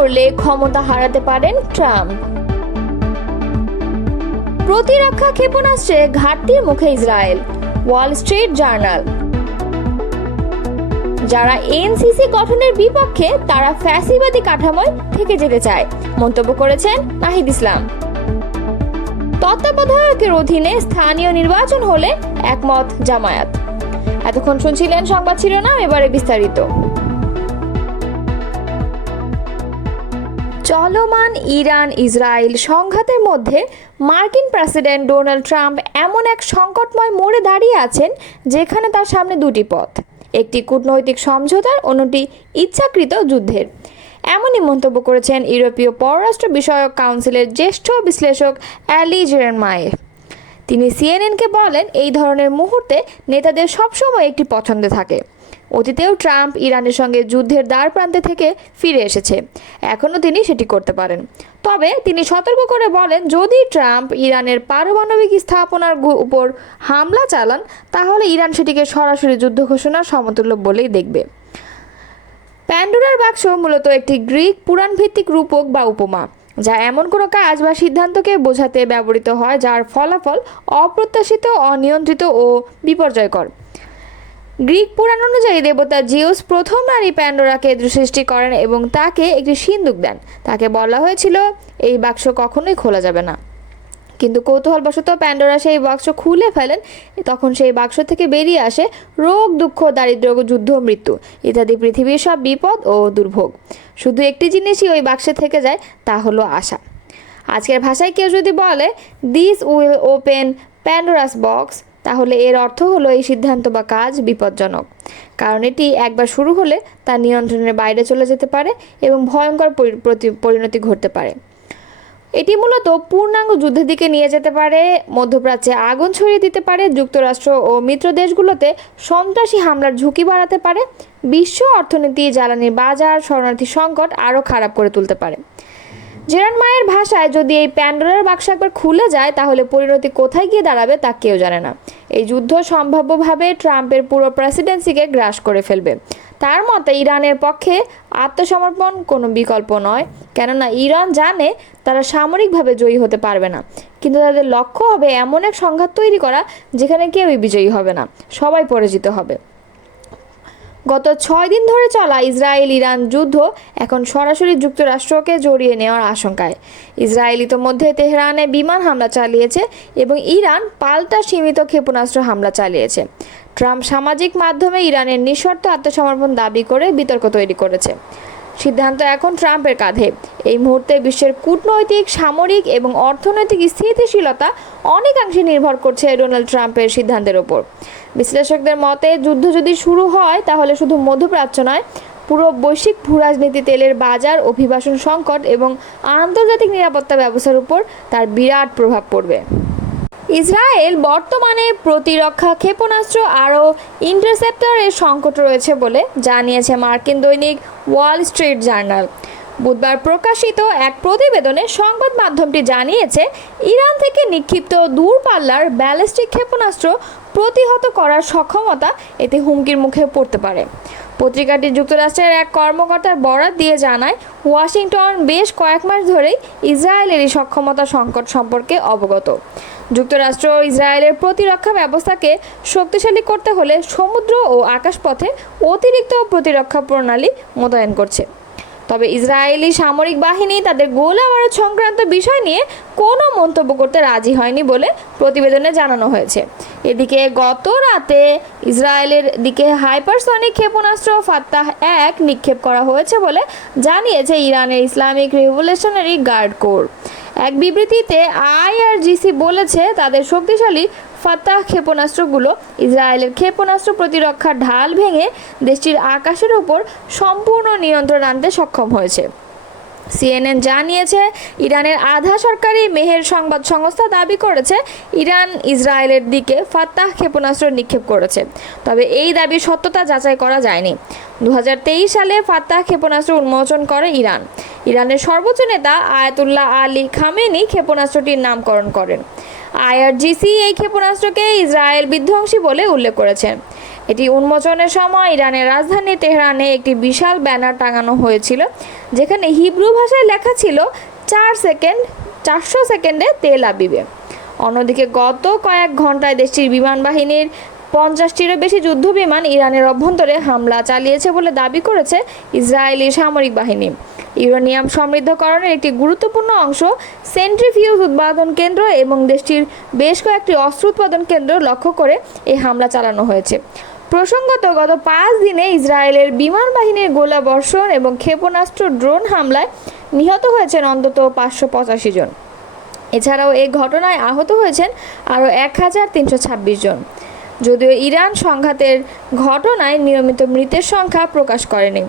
করলে ক্ষমতা হারাতে পারেন ট্রাম্প। প্রতিরক্ষা ক্ষেপণাস্ত্রে ঘাটতির মুখে ইসরায়েল, ওয়াল স্ট্রিট জার্নাল। যারা এনসিসি গঠনের বিপক্ষে তারা ফ্যাসিবাদী কাঠামোয় থেকে যেতে চায়, মন্তব্য করেছেন নাহিদ ইসলাম। তত্ত্বাবধায়কের অধীনে স্থানীয় নির্বাচন হলে একমত জামায়াত। এতক্ষণ শুনছিলেন সংবাদ শিরোনাম, এবারে বিস্তারিত। চলমান ইরান ইসরায়েল সংঘাতের মধ্যে মার্কিন প্রেসিডেন্ট ডোনাল্ড ট্রাম্প এমন এক সংকটময় মোড়ে দাঁড়িয়ে আছেন যেখানে তার সামনে দুটি পথ, একটি কূটনৈতিক সমঝোতার, অন্যটি ইচ্ছাকৃত যুদ্ধের। এমনই মন্তব্য করেছেন ইউরোপীয় পররাষ্ট্র বিষয়ক কাউন্সিলের জ্যেষ্ঠ বিশ্লেষক অ্যালি জেরেমায়ের। তিনি সিএনএনকে বলেন, এই ধরনের মুহূর্তে নেতাদের সবসময় একটি পছন্দ থাকে। অতীতেও ট্রাম্প ইরানের সঙ্গে যুদ্ধের দ্বার প্রান্তে থেকে ফিরে এসেছে, এখনও তিনি সেটি করতে পারেন। তবে তিনি সতর্ক করে বলেন, যদি ট্রাম্প ইরানের পারমাণবিক স্থাপনার উপর হামলা চালান তাহলে ইরান সেটিকে সরাসরি যুদ্ধ ঘোষণার সমতুল্য বলেই দেখবে। প্যান্ডোরার বাক্স মূলত একটি গ্রিক পুরাণ ভিত্তিক রূপক বা উপমা, যা এমন কোনো কাজ বা সিদ্ধান্তকে বোঝাতে ব্যবহৃত হয় যার ফলাফল অপ্রত্যাশিত, অনিয়ন্ত্রিত ও বিপর্যয়কর। গ্রিক পুরাণ অনুযায়ী দেবতা জিউস প্রথম নারী প্যান্ডোরাকে সৃষ্টি করেন এবং তাকে একটি সিন্দুক দেন। তাকে বলা হয়েছিল এই বাক্স কখনোই খোলা যাবে না, কিন্তু কৌতূহলবশত প্যান্ডোরা সেই বাক্স খুলে ফেলেন। তখন সেই বাক্স থেকে বেরিয়ে আসে রোগ, দুঃখ, দারিদ্র্য, যুদ্ধ, মৃত্যু ইত্যাদি পৃথিবীর সব বিপদ ও দুর্ভোগ। শুধু একটি জিনিসই ওই বাক্সে থেকে যায়, তা হলো আশা। আজকের ভাষায় কেউ যদি বলে this will open Pandora's box, তাহলে এর অর্থ হলো এই সিদ্ধান্ত বা কাজ বিপজ্জনক, কারণ এটি একবার শুরু হলে তা নিয়ন্ত্রণের বাইরে চলে যেতে পারে এবং ভয়ঙ্কর পরিণতি ঘটতে পারে। এটি মূলত পূর্ণাঙ্গ যুদ্ধের দিকে নিয়ে যেতে পারে, মধ্যপ্রাচ্যে আগুন ছড়িয়ে দিতে পারে, যুক্তরাষ্ট্র ও মিত্র দেশগুলোতে সন্ত্রাসী হামলার ঝুঁকি বাড়াতে পারে, বিশ্ব অর্থনীতি, জ্বালানির বাজার, শরণার্থী সংকট আরও খারাপ করে তুলতে পারে। জেরেমায়ের ভাষায়, যদি এই প্যান্ডোরার বাক্স একবার খুলে যায় তাহলে পরিণতি কোথায় গিয়ে দাঁড়াবে তা কেউ জানে না। এই যুদ্ধ সম্ভাব্যভাবে ট্রাম্পের পুরো প্রেসিডেন্সিকে গ্রাস করে ফেলবে। তার মতে ইরানের পক্ষে আত্মসমর্পণ কোনো বিকল্প নয়, কেননা ইরান জানে তারা সামরিকভাবে জয়ী হতে পারবে না, কিন্তু তাদের লক্ষ্য হবে এমন এক সংঘাত তৈরি করা যেখানে কেউই বিজয়ী হবে না, সবাই পরাজিত হবে। গত 6 দিন ধরে চলা ইসরায়েল ইরান যুদ্ধ এখন সরাসরি যুক্তরাষ্ট্রকে জড়িয়ে নেওয়ার আশঙ্কায়। ইসরায়েল ইতোমধ্যে তেহরানে বিমান হামলা চালিয়েছে এবং ইরান পাল্টা সীমিত ক্ষেপণাস্ত্র হামলা চালিয়েছে। ট্রাম্প সামাজিক মাধ্যমে ইরানের নিঃশর্ত আত্মসমর্পণ দাবি করে বিতর্ক তৈরি করেছে। সিদ্ধান্ত এখন ট্রাম্পের কাঁধে। এই মুহূর্তে বিশ্বের কূটনৈতিক, সামরিক এবং অর্থনৈতিক স্থিতিশীলতা অনেকাংশে নির্ভর করছে ডোনাল্ড ট্রাম্পের সিদ্ধান্তের ওপর। বিশ্লেষকদের মতে, যুদ্ধ যদি শুরু হয় তাহলে শুধু মধ্যপ্রাচ্য নয়, পুরো বৈশ্বিক ভূরাজনীতি, তেলের বাজার, অভিবাসন সংকট এবং আন্তর্জাতিক নিরাপত্তা ব্যবস্থার উপর তার বিরাট প্রভাব পড়বে। ইসরায়েল বর্তমানে প্রতিরক্ষা ক্ষেপণাস্ত্র আরও ইন্টারসেপ্টরের সংকট রয়েছে বলে জানিয়েছে মার্কিন দৈনিক ওয়াল স্ট্রিট জার্নাল। বুধবার প্রকাশিত এক প্রতিবেদনে সংবাদ মাধ্যমটি জানিয়েছে, ইরান থেকে নিক্ষিপ্ত দূরপাল্লার ব্যালিস্টিক ক্ষেপণাস্ত্র প্রতিহত করার সক্ষমতা এতে হুমকির মুখে পড়তে পারে। পত্রিকাটি যুক্তরাষ্ট্রের এক কর্মকর্তার বরাত দিয়ে জানায়, ওয়াশিংটন বেশ কয়েক মাস ধরেই ইসরায়েলের এই সক্ষমতা সংকট সম্পর্কে অবগত। যুক্তরাষ্ট্র ইসরায়েলের প্রতিরক্ষা ব্যবস্থাকে শক্তিশালী করতে হলে সমুদ্র ও আকাশপথে অতিরিক্ত প্রতিরক্ষা প্রণালী মোতায়েন করছে। তবে ইসরায়েলি সামরিক বাহিনী তাদের গোলাবারুদ সংক্রান্ত বিষয় নিয়ে কোনো মন্তব্য করতে রাজি হয়নি বলে প্রতিবেদনে জানানো হয়েছে। এদিকে গত রাতে ইসরায়েলের দিকে হাইপারসনিক ক্ষেপণাস্ত্র ফাত্তাহ-1 নিক্ষেপ করা হয়েছে বলে জানিয়েছে ইরানের ইসলামিক রেভলিউশনারি গার্ড কোর। এক বিবৃতিতে আইআরজিসি বলেছে, তাদের শক্তিশালী ফাত্তাহ ক্ষেপণাস্ত্রগুলো ইসরায়েলের ক্ষেপণাস্ত্র প্রতিরক্ষার ঢাল ভেঙে দেশটির আকাশের উপর সম্পূর্ণ নিয়ন্ত্রণ আনতে সক্ষম হয়েছে। সিএনএন জানিয়েছে, ইরানের আধা সরকারি মেহের সংবাদ সংস্থা দাবি করেছে ইরান ইসরায়েলের দিকে ফাত্তাহ ক্ষেপণাস্ত্র নিক্ষেপ করেছে, তবে এই দাবির সত্যতা যাচাই করা যায়নি। 2023 সালে ফাত্তাহ ক্ষেপণাস্ত্র উন্মোচন করে ইরান। ইরানের সর্বোচ্চ নেতা আয়াতুল্লাহ আলী খামেনি ক্ষেপণাস্ত্রটির নামকরণ করেন। আইআরজিসি এই ক্ষেপণাস্ত্রকে ইসরায়েল বিধ্বংসী বলে উল্লেখ করেছেন। এটি উন্মোচনের সময় ইরানের রাজধানী তেহরানে একটি বিশাল ব্যানার টাঙানো হয়েছিল, যেখানে হিব্রু ভাষায় লেখা ছিল 400 সেকেন্ডে তেল আবিবে। অন্যদিকে গত কয়েক ঘন্টায় দেশটির বিমান বাহিনীর 50টিরও বেশি যুদ্ধবিমান ইরানের অভ্যন্তরে হামলা চালিয়েছে বলে দাবি করেছে ইসরায়েলি সামরিক বাহিনী। ইউরেনিয়াম সমৃদ্ধকরণের একটি গুরুত্বপূর্ণ অংশ সেন্ট্রিফিউজ উৎপাদন কেন্দ্র এবং দেশটির বেশ কয়েকটি অস্ত্র উৎপাদন কেন্দ্র লক্ষ্য করে এই হামলা চালানো হয়েছে। প্রসঙ্গত, গত 5 দিনে ইসরায়েলের বিমান বাহিনীর গোলাবর্ষণ এবং ক্ষেপণাস্ত্র ড্রোন হামলায় নিহত হয়েছেন অন্তত 585 জন। এছাড়াও এই ঘটনায় আহত হয়েছেন আরও 1326 জন। যদিও ইরান সংঘাতের ঘটনায় নিয়মিত মৃতের সংখ্যা প্রকাশ করেনি।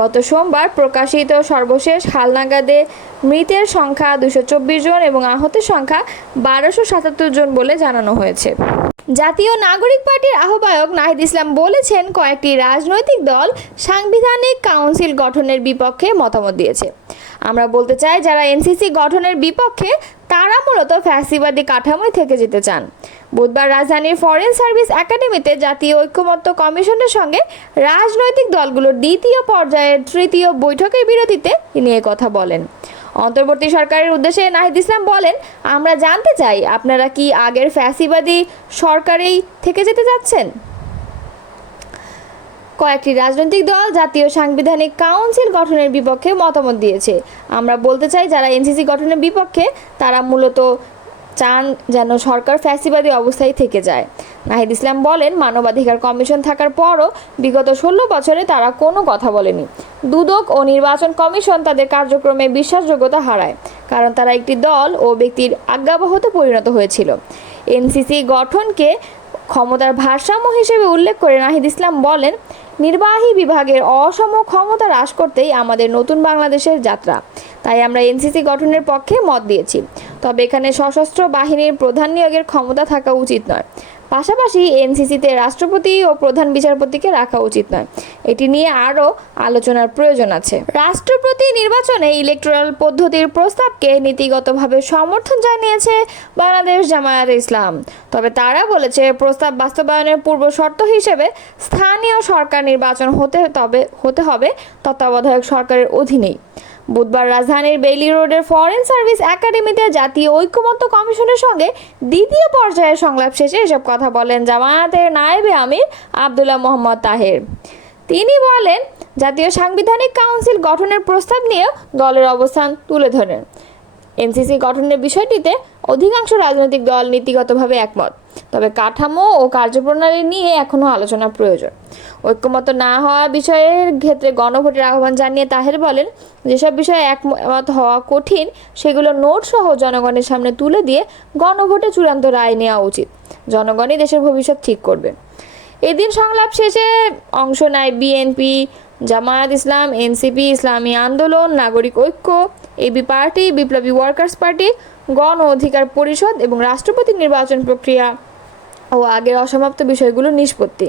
গত সোমবার প্রকাশিত সর্বশেষ হালনাগাদে মৃতের সংখ্যা 224 জন এবং আহতের সংখ্যা 1277 জন বলে জানানো হয়েছে। জাতীয় নাগরিক পার্টির আহ্বায়ক নাহিদ ইসলাম বলেছেন, কয়েকটি রাজনৈতিক দল সাংবিধানিক কাউন্সিল গঠনের বিপক্ষে মতামত দিয়েছে। আমরা বলতে চাই, যারা এনসিসি গঠনের বিপক্ষে তারা মূলত ফ্যাসিবাদী কাঠামোয় থেকে যেতে চান। বুধবার রাজধানীর ফরেন সার্ভিস একাডেমিতে জাতীয় ঐক্যমত্য কমিশনের সঙ্গে রাজনৈতিক দলগুলোর দ্বিতীয় পর্যায়ের তৃতীয় বৈঠকের বিরতিতে তিনি কথা বলেন। অন্তর্বর্তী সরকারের উদ্দেশ্যে নাহিদ ইসলাম বলেন, আমরা জানতে চাই আপনারা কি আগের ফ্যাসিবাদী সরকারেই থেকে যেতে যাচ্ছেন? কয়েকটি রাজনৈতিক দল জাতীয় সাংবিধানিক কাউন্সিল গঠনের বিপক্ষে মতামত দিয়েছে। আমরা বলতে চাই, যারা এনসিসি গঠনের বিপক্ষে তারা মূলত চান যেন সরকার ফ্যাসিবাদী অবস্থায় থেকে যায়। নাহিদ ইসলাম বলেন, মানবাধিকার কমিশন থাকার পরও বিগত 16 বছরে তারা কোনো কথা বলেনি। দুদক ও নির্বাচন কমিশন তাদের কার্যক্রমে বিশ্বাসযোগ্যতা হারায়, কারণ তারা একটি দল ও ব্যক্তির আজ্ঞাবহতে পরিণত হয়েছিল। এনসিসি গঠনকে ক্ষমতার ভারসাম্য হিসেবে উল্লেখ করে নাহিদ ইসলাম বলেন, নির্বাহী বিভাগের অসম ক্ষমতা হ্রাস করতেই আমাদের নতুন বাংলাদেশের যাত্রা। তাই আমরা এনসিসি গঠনের পক্ষে মত দিয়েছি। তবে এখানে সশস্ত্র বাহিনীর প্রধান নিয়োগের ক্ষমতা থাকা উচিত নয়। পাশাপাশি এনসিসিতে রাষ্ট্রপতি ও প্রধান বিচারপতিকে রাখা উচিত নয়। এটি নিয়ে আরও আলোচনার প্রয়োজন আছে। রাষ্ট্রপতি নির্বাচনে ইলেকটোরাল পদ্ধতির প্রস্তাবকে নীতিগতভাবে সমর্থন জানিয়েছে বাংলাদেশ জামায়াতে ইসলাম। তবে তারা বলেছে, প্রস্তাব বাস্তবায়নের পূর্ব শর্ত হিসেবে স্থানীয় সরকার নির্বাচন হতে হবে তত্ত্বাবধায়ক সরকারের অধীনেই। বুধবার রাজধানীর বেইলি রোডের ফরেন সার্ভিস একাডেমিতে জাতীয় ঐক্যমত্য কমিশনের সঙ্গে দ্বিতীয় পর্যায়ের সংলাপ শেষে এসব কথা বলেন জামায়াতের নায়েবে আমির আব্দুল্লাহ মোহাম্মদ তাহের। তিনি বলেন, জাতীয় সাংবিধানিক কাউন্সিল গঠনের প্রস্তাব নিয়েও দলের অবস্থান তুলে ধরেন। এনসিসি গঠনের বিষয়টিতে অধিকাংশ রাজনৈতিক দল নীতিগতভাবে একমত, তবে কাঠামো ও কার্যপ্রণালী নিয়ে এখনও আলোচনা প্রয়োজন। ঐক্যমত না হওয়া বিষয়ের ক্ষেত্রে গণভোটের আহ্বান জানিয়ে তাহের বলেন, যেসব বিষয়ে একমত হওয়া কঠিন সেগুলো নোট সহ জনগণের সামনে তুলে দিয়ে গণভোটে চূড়ান্ত রায় নেওয়া উচিত। জনগণই দেশের ভবিষ্যৎ ঠিক করবে। এদিন সংলাপ শেষে অংশ নেয় বিএনপি, জামায়াত ইসলাম, এনসিপি, ইসলামী আন্দোলন, নাগরিক ঐক্য, এবি পার্টি, বিপ্লবী ওয়ার্কার্স পার্টি, গণ অধিকার পরিষদ এবং রাষ্ট্রপতি নির্বাচন প্রক্রিয়া ও আগের অসমাপ্ত বিষয়গুলো নিষ্পত্তি।